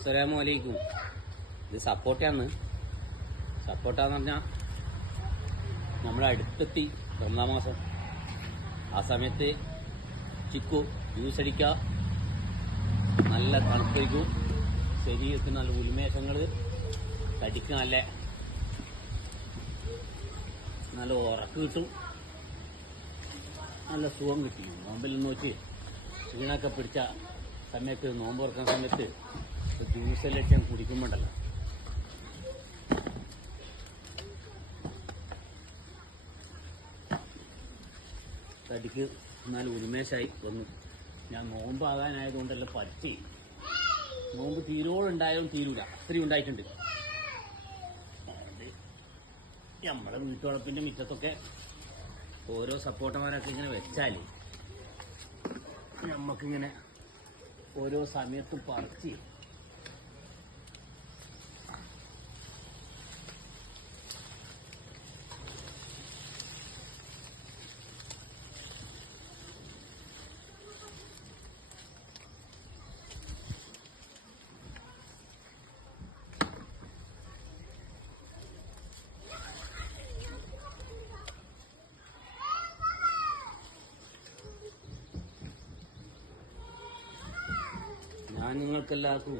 അസ്സലാമു അലൈക്കും. ഇത് സപ്പോർട്ടാന്ന് പറഞ്ഞാൽ നമ്മൾ അടുത്തെത്തി റമദാൻ മാസം. ആ സമയത്ത് ചിക്കു ജ്യൂസ് അടിക്കുക, നല്ല തണുപ്പിക്കും, ശരീരത്തിന് നല്ല ഉന്മേഷങ്ങൾ, തടിക്ക് നല്ല ഉറക്ക് കിട്ടും, നല്ല സുഖം കിട്ടും. നോമ്പിൽ നോക്കി ക്ഷീണമൊക്കെ പിടിച്ച സമയത്ത്, നോമ്പ് തുറക്കുന്ന സമയത്ത് ജ്യൂസെല്ലാം കുടിക്കുമ്പോണ്ടല്ലോ തടിക്ക് നല്ല ഉന്മേഷമായി വന്നു. ഞാൻ നോമ്പാകാനായതുകൊണ്ടല്ല പറ്റി, നോമ്പ് തീരോടുണ്ടായാലും തീരൂല, അത്രയും ഉണ്ടായിട്ടുണ്ട്. നമ്മളെ വീട്ടുവളപ്പിന്റെ മുറ്റത്തൊക്കെ ഓരോ സപ്പോർട്ടന്മാരൊക്കെ ഇങ്ങനെ വെച്ചാൽ നമ്മക്കിങ്ങനെ ഓരോ സമയത്തും പറിച്ച് ഞാൻ നിങ്ങൾക്കെല്ലാവർക്കും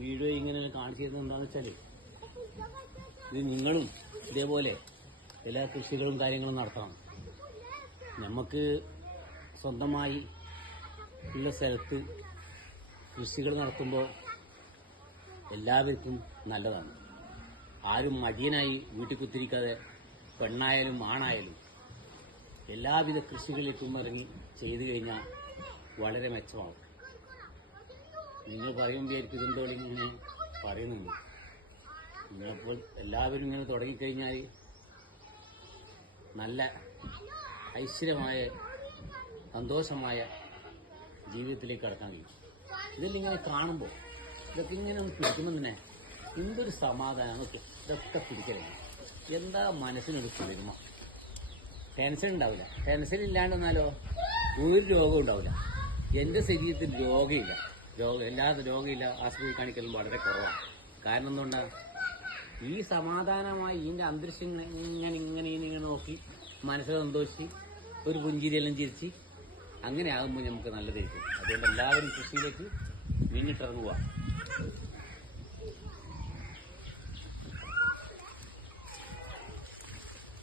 വീഡിയോ ഇങ്ങനെ കാണിച്ചു തരുന്നത് എന്താണെന്ന് വെച്ചാൽ, ഇത് നിങ്ങളും ഇതേപോലെ എല്ലാ കൃഷികളും കാര്യങ്ങളും നടത്തണം. നമുക്ക് സ്വന്തമായി ഉള്ള സ്ഥലത്ത് കൃഷികൾ നടത്തുമ്പോൾ എല്ലാവർക്കും നല്ലതാണ്. ആരും മടിയനായി വീട്ടിൽ കുത്തിരിക്കാതെ പെണ്ണായാലും ആണായാലും എല്ലാവിധ കൃഷികളിലേക്കും ഇറങ്ങി ചെയ്തു കഴിഞ്ഞാൽ വളരെ മെച്ചമാവും. നിങ്ങൾ പറയുമ്പോൾ വിചാരിക്കും ഇതെന്തോടെ ഇങ്ങനെ പറയുന്നുണ്ട്. നിങ്ങളപ്പോൾ എല്ലാവരും ഇങ്ങനെ തുടങ്ങിക്കഴിഞ്ഞാൽ നല്ല ഐശ്വര്യമായ സന്തോഷമായ ജീവിതത്തിലേക്ക് കടക്കാൻ കഴിയും. ഇതെല്ലാം ഇങ്ങനെ കാണുമ്പോൾ ഇതൊക്കെ ഇങ്ങനെ ഒന്ന് പിടിക്കുമ്പോൾ തന്നെ എന്തൊരു സമാധാനം. ഓക്കെ, ഇതൊക്കെ പിടിക്കലാണ്. എന്താ മനസ്സിനൊരു കുളിർമ. ടെൻഷൻ ഉണ്ടാവില്ല. ടെൻഷൻ ഇല്ലാണ്ടെന്നാലോ ഒരു രോഗം ഉണ്ടാവില്ല. എൻ്റെ ശരീരത്തിൽ രോഗമില്ല. എല്ലാത്ത രോഗമില്ല, ആശുപത്രി കാണിക്കലും വളരെ കുറവാണ്. കാരണം എന്തുകൊണ്ടാണ്? ഈ സമാധാനമായി ഇതിൻ്റെ അന്തരീക്ഷം ഇങ്ങനെ നോക്കി മനസ്സിൽ സന്തോഷിച്ച് ഒരു പുഞ്ചിരിയെല്ലാം ചിരിച്ച് അങ്ങനെ ആകുമ്പോൾ നമുക്ക് നല്ലതായിരിക്കും. അതുകൊണ്ട് എല്ലാവരും കൃഷിയിലേക്ക് മുന്നിട്ടിറങ്ങുക.